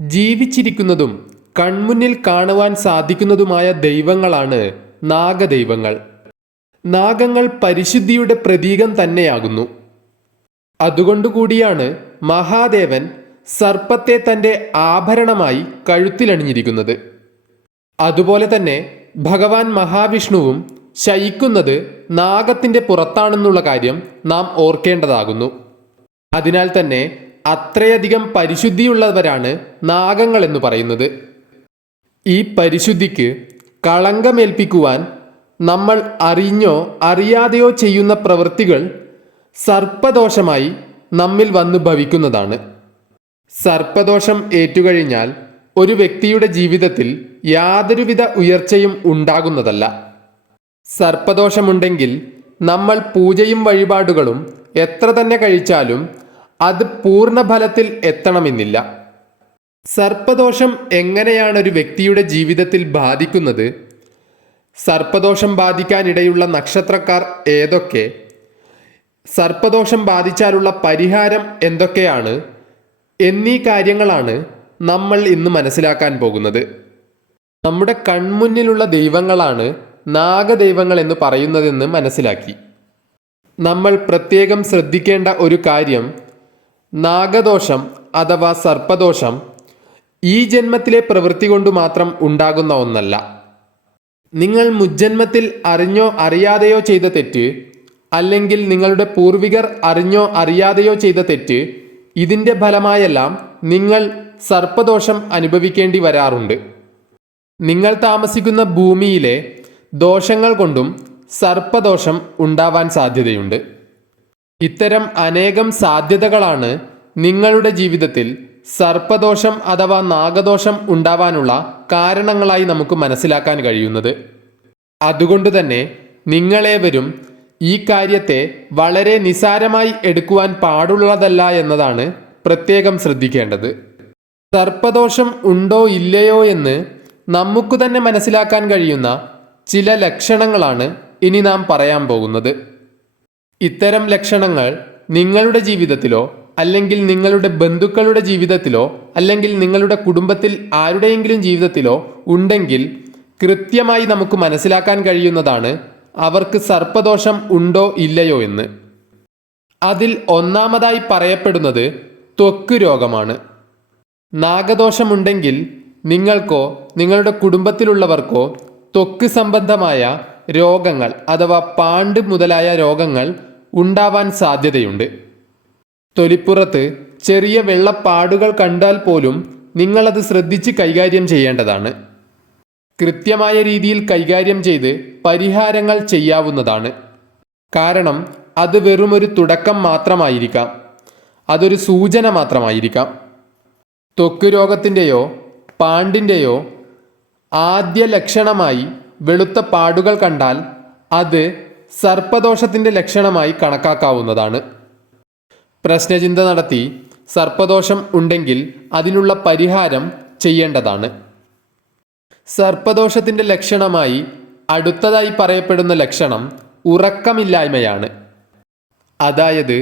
ജീവിച്ചിരിക്കുന്നതും കൺമുന്നിൽ കാണുവാൻ സാധിക്കുന്നതുമായ ദൈവങ്ങളാണ് നാഗദൈവങ്ങൾ. നാഗങ്ങൾ പരിശുദ്ധിയുടെ പ്രതീകം തന്നെയാകുന്നു. അതുകൊണ്ടുകൂടിയാണ് മഹാദേവൻ സർപ്പത്തെ തന്റെ ആഭരണമായി കഴുത്തിലണിഞ്ഞിരിക്കുന്നത്. അതുപോലെ തന്നെ ഭഗവാൻ മഹാവിഷ്ണുവും ശയിക്കുന്നത് നാഗത്തിന്റെ പുറത്താണെന്നുള്ള കാര്യം നാം ഓർക്കേണ്ടതാകുന്നു. അതിനാൽ തന്നെ അത്രയധികം പരിശുദ്ധിയുള്ളവരാണ് നാഗങ്ങൾ എന്ന് പറയുന്നത്. ഈ പരിശുദ്ധിക്ക് കളങ്കമേൽപ്പിക്കുവാൻ നമ്മൾ അറിഞ്ഞോ അറിയാതെയോ ചെയ്യുന്ന പ്രവൃത്തികൾ സർപ്പദോഷമായി നമ്മിൽ വന്ന് ഭവിക്കുന്നതാണ്. സർപ്പദോഷം ഏറ്റുകഴിഞ്ഞാൽ ഒരു വ്യക്തിയുടെ ജീവിതത്തിൽ യാതൊരുവിധ ഉയർച്ചയും ഉണ്ടാകുന്നതല്ല. സർപ്പദോഷമുണ്ടെങ്കിൽ നമ്മൾ പൂജയും വഴിപാടുകളും എത്ര തന്നെ കഴിച്ചാലും അത് പൂർണഫലത്തിൽ എത്തണമെന്നില്ല. സർപ്പദോഷം എങ്ങനെയാണ് ഒരു വ്യക്തിയുടെ ജീവിതത്തിൽ ബാധിക്കുന്നത്? സർപ്പദോഷം ബാധിക്കാനിടയുള്ള നക്ഷത്രക്കാർ ഏതൊക്കെ? സർപ്പദോഷം ബാധിച്ചാലുള്ള പരിഹാരം എന്തൊക്കെയാണ്? എന്നീ കാര്യങ്ങളാണ് നമ്മൾ ഇന്ന് മനസ്സിലാക്കാൻ പോകുന്നത്. നമ്മുടെ കൺമുന്നിലുള്ള ദൈവങ്ങളാണ് നാഗദൈവങ്ങൾ എന്ന് പറയുന്നതെന്ന് മനസ്സിലാക്കി. നമ്മൾ പ്രത്യേകം ശ്രദ്ധിക്കേണ്ട ഒരു കാര്യം നാഗദോഷം അഥവാ സർപ്പദോഷം ഈ ജന്മത്തിലെ പ്രവൃത്തി കൊണ്ട് മാത്രം ഉണ്ടാകുന്ന ഒന്നല്ല. നിങ്ങൾ മുജ്ജന്മത്തിൽ അറിഞ്ഞോ അറിയാതെയോ ചെയ്ത തെറ്റ് അല്ലെങ്കിൽ നിങ്ങളുടെ പൂർവികർ അറിഞ്ഞോ അറിയാതെയോ ചെയ്ത തെറ്റ് ഇതിന്റെ ഫലമായെല്ലാം നിങ്ങൾ സർപ്പദോഷം അനുഭവിക്കേണ്ടി വരാറുണ്ട്. നിങ്ങൾ താമസിക്കുന്ന ഭൂമിയിലെ ദോഷങ്ങൾ കൊണ്ടും സർപ്പദോഷം ഉണ്ടാവാൻ സാധ്യതയുണ്ട്. ഇത്തരം അനേകം സാധ്യതകളാണ് നിങ്ങളുടെ ജീവിതത്തിൽ സർപ്പദോഷം അഥവാ നാഗദോഷം ഉണ്ടാവാനുള്ള കാരണങ്ങളായി നമുക്ക് മനസ്സിലാക്കാൻ കഴിയുന്നത്. അതുകൊണ്ട് തന്നെ നിങ്ങളേവരും ഈ കാര്യത്തെ വളരെ നിസാരമായി എടുക്കുവാൻ പാടുള്ളതല്ല എന്നതാണ് പ്രത്യേകം ശ്രദ്ധിക്കേണ്ടത്. സർപ്പദോഷം ഉണ്ടോ ഇല്ലയോ എന്ന് നമുക്ക് തന്നെ മനസ്സിലാക്കാൻ കഴിയുന്ന ചില ലക്ഷണങ്ങളാണ് ഇനി നാം പറയാൻ പോകുന്നത്. ഇത്തരം ലക്ഷണങ്ങൾ നിങ്ങളുടെ ജീവിതത്തിലോ അല്ലെങ്കിൽ നിങ്ങളുടെ ബന്ധുക്കളുടെ ജീവിതത്തിലോ അല്ലെങ്കിൽ നിങ്ങളുടെ കുടുംബത്തിൽ ആരുടെയെങ്കിലും ജീവിതത്തിലോ ഉണ്ടെങ്കിൽ കൃത്യമായി നമുക്ക് മനസ്സിലാക്കാൻ കഴിയുന്നതാണ് അവർക്ക് സർപ്പദോഷം ഉണ്ടോ ഇല്ലയോ എന്ന്. അതിൽ ഒന്നാമതായി പറയപ്പെടുന്നത് ത്വക്ക് രോഗമാണ്. നാഗദോഷമുണ്ടെങ്കിൽ നിങ്ങൾക്കോ നിങ്ങളുടെ കുടുംബത്തിലുള്ളവർക്കോ ത്വക്ക് സംബന്ധമായ രോഗങ്ങൾ അഥവാ പാണ്ട് മുതലായ രോഗങ്ങൾ ഉണ്ടാവാൻ സാധ്യതയുണ്ട്. തൊലിപ്പുറത്ത് ചെറിയ വെള്ളപ്പാടുകൾ കണ്ടാൽ പോലും നിങ്ങളത് ശ്രദ്ധിച്ച് കൈകാര്യം ചെയ്യേണ്ടതാണ്. കൃത്യമായ രീതിയിൽ കൈകാര്യം ചെയ്ത് പരിഹാരങ്ങൾ ചെയ്യാവുന്നതാണ്. കാരണം അത് വെറുമൊരു തുടക്കം മാത്രമായിരിക്കാം. അതൊരു സൂചന മാത്രമായിരിക്കാം. ത്വക്ക് രോഗത്തിന്റെയോ പാണ്ടിന്റെയോ ആദ്യ ലക്ഷണമായി വെളുത്ത പാടുകൾ കണ്ടാൽ അത് സർപ്പദോഷത്തിന്റെ ലക്ഷണമായി കണക്കാക്കാവുന്നതാണ്. പ്രശ്നചിന്ത നടത്തി സർപ്പദോഷം ഉണ്ടെങ്കിൽ അതിനുള്ള പരിഹാരം ചെയ്യേണ്ടതാണ്. സർപ്പദോഷത്തിന്റെ ലക്ഷണമായി അടുത്തതായി പറയപ്പെടുന്ന ലക്ഷണം ഉറക്കമില്ലായ്മയാണ്. അതായത്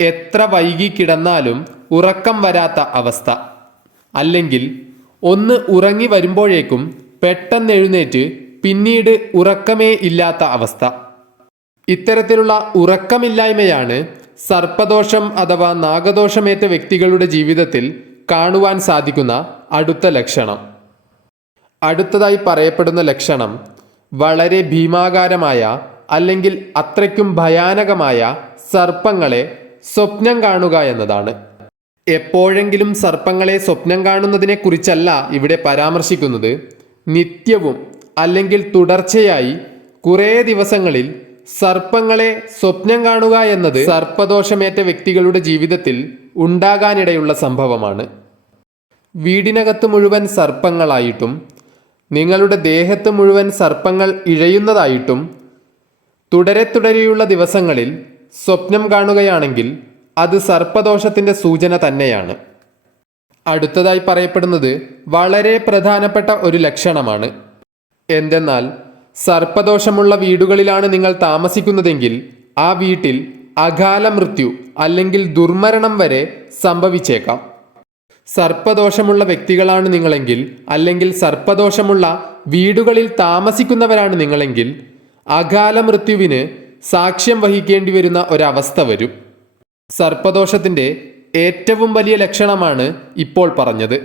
എത്ര വൈകി കിടന്നാലും ഉറക്കം വരാത്ത അവസ്ഥ. അല്ലെങ്കിൽ ഒന്ന് ഉറങ്ങി വരുമ്പോഴേക്കും പെട്ടെന്ന് എഴുന്നേറ്റ് പിന്നീട് ഉറക്കമേ ഇല്ലാത്ത അവസ്ഥ. ഇത്തരത്തിലുള്ള ഉറക്കമില്ലായ്മയാണ് സർപ്പദോഷം അഥവാ നാഗദോഷമേറ്റ വ്യക്തികളുടെ ജീവിതത്തിൽ കാണുവാൻ സാധിക്കുന്ന അടുത്ത ലക്ഷണം. അടുത്തതായി പറയപ്പെടുന്ന ലക്ഷണം വളരെ ഭീമാകാരമായ അല്ലെങ്കിൽ അത്രയ്ക്കും ഭയാനകമായ സർപ്പങ്ങളെ സ്വപ്നം കാണുക എന്നതാണ്. എപ്പോഴെങ്കിലും സർപ്പങ്ങളെ സ്വപ്നം കാണുന്നതിനെക്കുറിച്ചല്ല ഇവിടെ പരാമർശിക്കുന്നത്. നിത്യവും അല്ലെങ്കിൽ തുടർച്ചയായി കുറേ ദിവസങ്ങളിൽ സർപ്പങ്ങളെ സ്വപ്നം കാണുക എന്നത് സർപ്പദോഷമേറ്റ വ്യക്തികളുടെ ജീവിതത്തിൽ ഉണ്ടാകാനിടയുള്ള സംഭവമാണ്. വീടിനകത്ത് മുഴുവൻ സർപ്പങ്ങളായിട്ടും നിങ്ങളുടെ ദേഹത്ത് മുഴുവൻ സർപ്പങ്ങൾ ഇഴയുന്നതായിട്ടും തുടരെ തുടരെയുള്ള ദിവസങ്ങളിൽ സ്വപ്നം കാണുകയാണെങ്കിൽ അത് സർപ്പദോഷത്തിന്റെ സൂചന തന്നെയാണ്. അടുത്തതായി പറയപ്പെടുന്നത് വളരെ പ്രധാനപ്പെട്ട ഒരു ലക്ഷണമാണ്. എന്തെന്നാൽ സർപ്പദോഷമുള്ള വീടുകളിലാണ് നിങ്ങൾ താമസിക്കുന്നതെങ്കിൽ ആ വീട്ടിൽ അകാല മൃത്യു അല്ലെങ്കിൽ ദുർമരണം വരെ സംഭവിച്ചേക്കാം. സർപ്പദോഷമുള്ള വ്യക്തികളാണ് നിങ്ങളെങ്കിൽ അല്ലെങ്കിൽ സർപ്പദോഷമുള്ള വീടുകളിൽ താമസിക്കുന്നവരാണ് നിങ്ങളെങ്കിൽ അകാല മൃത്യുവിന് സാക്ഷ്യം വഹിക്കേണ്ടി വരുന്ന ഒരവസ്ഥ വരും. സർപ്പദോഷത്തിന്റെ ഏറ്റവും വലിയ ലക്ഷണമാണ് ഇപ്പോൾ പറഞ്ഞത്.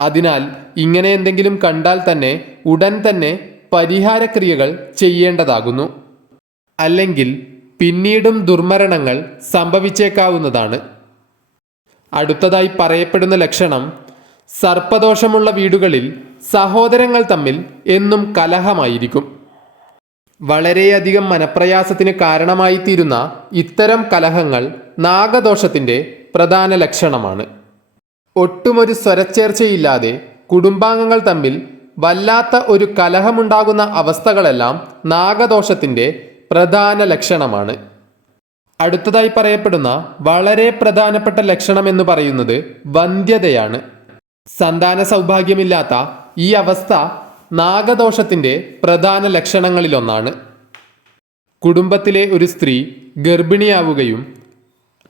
അതിനാൽ ഇങ്ങനെ എന്തെങ്കിലും കണ്ടാൽ തന്നെ ഉടൻ തന്നെ പരിഹാരക്രിയകൾ ചെയ്യേണ്ടതാകുന്നു. അല്ലെങ്കിൽ പിന്നീടും ദുർമരണങ്ങൾ സംഭവിച്ചേക്കാവുന്നതാണ്. അടുത്തതായി പറയപ്പെടുന്ന ലക്ഷണം സർപ്പദോഷമുള്ള വീടുകളിൽ സഹോദരങ്ങൾ തമ്മിൽ എന്നും കലഹമായിരിക്കും. വളരെയധികം മനപ്രയാസത്തിന് കാരണമായി തീരുന്ന ഇത്തരം കലഹങ്ങൾ നാഗദോഷത്തിന്റെ പ്രധാന ലക്ഷണമാണ്. ഒട്ടുമൊരു സ്വരച്ചേർച്ചയില്ലാതെ കുടുംബാംഗങ്ങൾ തമ്മിൽ വല്ലാത്ത ഒരു കലഹമുണ്ടാകുന്ന അവസ്ഥകളെല്ലാം നാഗദോഷത്തിന്റെ പ്രധാന ലക്ഷണമാണ്. അടുത്തതായി പറയപ്പെടുന്ന വളരെ പ്രധാനപ്പെട്ട ലക്ഷണം എന്ന് പറയുന്നത് വന്ധ്യതയാണ്. സന്താന സൗഭാഗ്യമില്ലാത്ത ഈ അവസ്ഥ നാഗദോഷത്തിന്റെ പ്രധാന ലക്ഷണങ്ങളിലൊന്നാണ്. കുടുംബത്തിലെ ഒരു സ്ത്രീ ഗർഭിണിയാവുകയും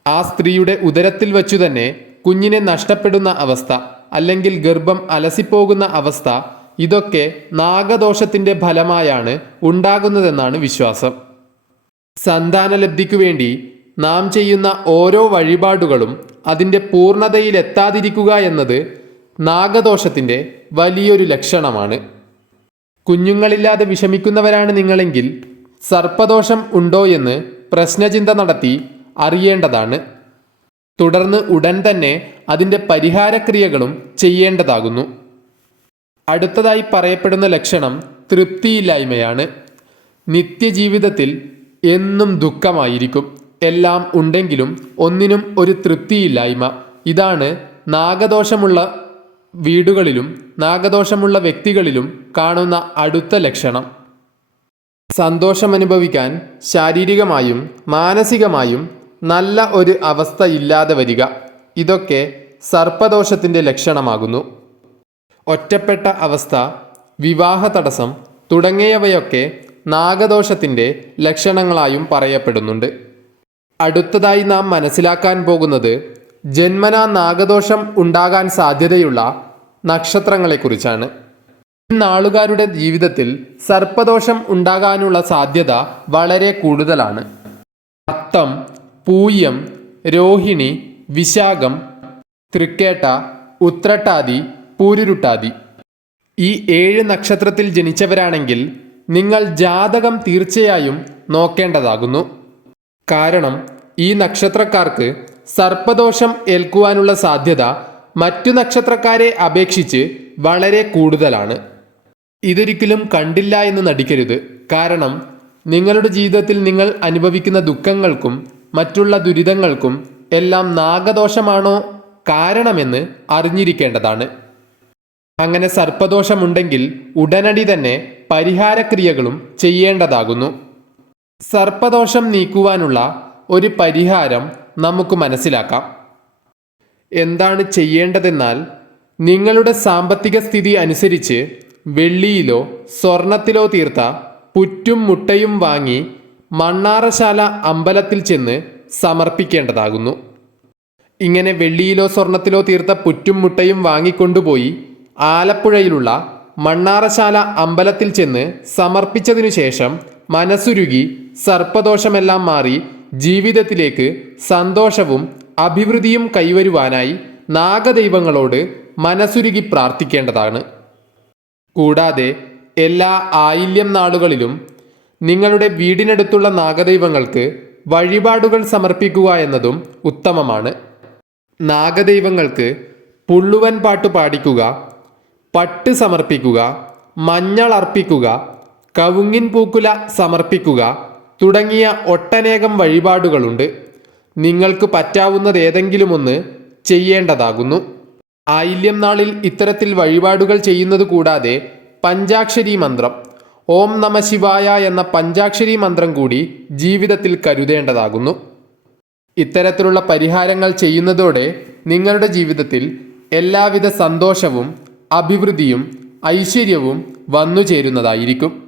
ആ സ്ത്രീയുടെ ഉദരത്തിൽ വച്ചു തന്നെ കുഞ്ഞിനെ നഷ്ടപ്പെടുന്ന അവസ്ഥ അല്ലെങ്കിൽ ഗർഭം അലസിപ്പോകുന്ന അവസ്ഥ ഇതൊക്കെ നാഗദോഷത്തിന്റെ ഫലമായാണ് ഉണ്ടാകുന്നതെന്നാണ് വിശ്വാസം. സന്താനലബ്ധിക്കു വേണ്ടി നാം ചെയ്യുന്ന ഓരോ വഴിപാടുകളും അതിന്റെ പൂർണതയിലെത്താതിരിക്കുക എന്നത് നാഗദോഷത്തിന്റെ വലിയൊരു ലക്ഷണമാണ്. കുഞ്ഞുങ്ങളില്ലാതെ വിഷമിക്കുന്നവരാണ് നിങ്ങളെങ്കിൽ സർപ്പദോഷം ഉണ്ടോ എന്ന് പ്രശ്നചിന്ത നടത്തി അറിയേണ്ടതാണ്. തുടർന്ന് ഉടൻ തന്നെ അതിന്റെ പരിഹാരക്രിയകളും ചെയ്യേണ്ടതാകുന്നു. അടുത്തതായി പറയപ്പെടുന്ന ലക്ഷണം തൃപ്തിയില്ലായ്മയാണ്. നിത്യജീവിതത്തിൽ എന്നും ദുഃഖമായിരിക്കും. എല്ലാം ഉണ്ടെങ്കിലും ഒന്നിനും ഒരു തൃപ്തിയില്ലായ്മ. ഇതാണ് നാഗദോഷമുള്ള വീടുകളിലും നാഗദോഷമുള്ള വ്യക്തികളിലും കാണുന്ന അടുത്ത ലക്ഷണം. സന്തോഷം അനുഭവിക്കാൻ ശാരീരികമായും മാനസികമായും നല്ല ഒരു അവസ്ഥ ഇല്ലാതെ വരിക. ഇതൊക്കെ സർപ്പദോഷത്തിന്റെ ലക്ഷണമാകുന്നു. ഒറ്റപ്പെട്ട അവസ്ഥ വിവാഹ തടസ്സം തുടങ്ങിയവയൊക്കെ നാഗദോഷത്തിന്റെ ലക്ഷണങ്ങളായും പറയപ്പെടുന്നുണ്ട്. അടുത്തതായി നാം മനസ്സിലാക്കാൻ പോകുന്നത് ജന്മനാ നാഗദോഷം ഉണ്ടാകാൻ സാധ്യതയുള്ള നക്ഷത്രങ്ങളെക്കുറിച്ചാണ്. നാളുകാരുടെ ജീവിതത്തിൽ സർപ്പദോഷം ഉണ്ടാകാനുള്ള സാധ്യത വളരെ കൂടുതലാണ്. അത്തം പൂയം രോഹിണി വിശാഖം തൃക്കേട്ട ഉത്രട്ടാതി പൂരുരുട്ടാതി. ഈ ഏഴ് നക്ഷത്രത്തിൽ ജനിച്ചവരാണെങ്കിൽ നിങ്ങൾ ജാതകം തീർച്ചയായും നോക്കേണ്ടതാകുന്നു. കാരണം ഈ നക്ഷത്രക്കാർക്ക് സർപ്പദോഷം ഏൽക്കുവാനുള്ള സാധ്യത മറ്റു നക്ഷത്രക്കാരെ അപേക്ഷിച്ച് വളരെ കൂടുതലാണ്. ഇതൊരിക്കലും കണ്ടില്ല എന്ന് നടിക്കരുത്. കാരണം നിങ്ങളുടെ ജീവിതത്തിൽ നിങ്ങൾ അനുഭവിക്കുന്ന ദുഃഖങ്ങൾക്കും മറ്റുള്ള ദുരിതങ്ങൾക്കും എല്ലാം നാഗദോഷമാണോ കാരണമെന്ന് അറിഞ്ഞിരിക്കേണ്ടതാണ്. അങ്ങനെ സർപ്പദോഷമുണ്ടെങ്കിൽ ഉടനടി തന്നെ പരിഹാരക്രിയകളും ചെയ്യേണ്ടതാകുന്നു. സർപ്പദോഷം നീക്കുവാനുള്ള ഒരു പരിഹാരം നമുക്ക് മനസ്സിലാക്കാം. എന്താണ് ചെയ്യേണ്ടതെന്നാൽ നിങ്ങളുടെ സാമ്പത്തിക സ്ഥിതി അനുസരിച്ച് വെള്ളിയിലോ സ്വർണത്തിലോ തീർത്ത പുറ്റും മുട്ടയും വാങ്ങി മണ്ണാറശാല അമ്പലത്തിൽ ചെന്ന് സമർപ്പിക്കേണ്ടതാകുന്നു. ഇങ്ങനെ വെള്ളിയിലോ സ്വർണത്തിലോ തീർത്ത പുറ്റും മുട്ടയും വാങ്ങിക്കൊണ്ടുപോയി ആലപ്പുഴയിലുള്ള മണ്ണാറശാല അമ്പലത്തിൽ ചെന്ന് സമർപ്പിച്ചതിനു ശേഷം മനസ്സുരുകി സർപ്പദോഷമെല്ലാം മാറി ജീവിതത്തിലേക്ക് സന്തോഷവും അഭിവൃദ്ധിയും കൈവരുവാനായി നാഗദൈവങ്ങളോട് മനസ്സുരുകി പ്രാർത്ഥിക്കേണ്ടതാണ്. കൂടാതെ എല്ലാ ആയില്യം നാളുകളിലും നിങ്ങളുടെ വീടിനടുത്തുള്ള നാഗദൈവങ്ങൾക്ക് വഴിപാടുകൾ സമർപ്പിക്കുക എന്നതും ഉത്തമമാണ്. നാഗദൈവങ്ങൾക്ക് പുള്ളുവൻ പാട്ട് പാടിക്കുക പട്ട് സമർപ്പിക്കുക മഞ്ഞൾ അർപ്പിക്കുക കവുങ്ങിൻ പൂക്കുല സമർപ്പിക്കുക തുടങ്ങിയ ഒട്ടനേകം വഴിപാടുകളുണ്ട്. നിങ്ങൾക്ക് പറ്റാവുന്നത് ഏതെങ്കിലും ഒന്ന് ചെയ്യേണ്ടതാകുന്നു. ആയില്യം നാളിൽ ഇത്തരത്തിൽ വഴിപാടുകൾ ചെയ്യുന്നത് കൂടാതെ പഞ്ചാക്ഷരി മന്ത്രം ഓം നമ ശിവായ എന്ന പഞ്ചാക്ഷരി മന്ത്രം കൂടി ജീവിതത്തിൽ കരുതേണ്ടതാകുന്നു. ഇത്തരത്തിലുള്ള പരിഹാരങ്ങൾ ചെയ്യുന്നതോടെ നിങ്ങളുടെ ജീവിതത്തിൽ എല്ലാവിധ സന്തോഷവും അഭിവൃദ്ധിയും ഐശ്വര്യവും വന്നു ചേരുന്നതായിരിക്കും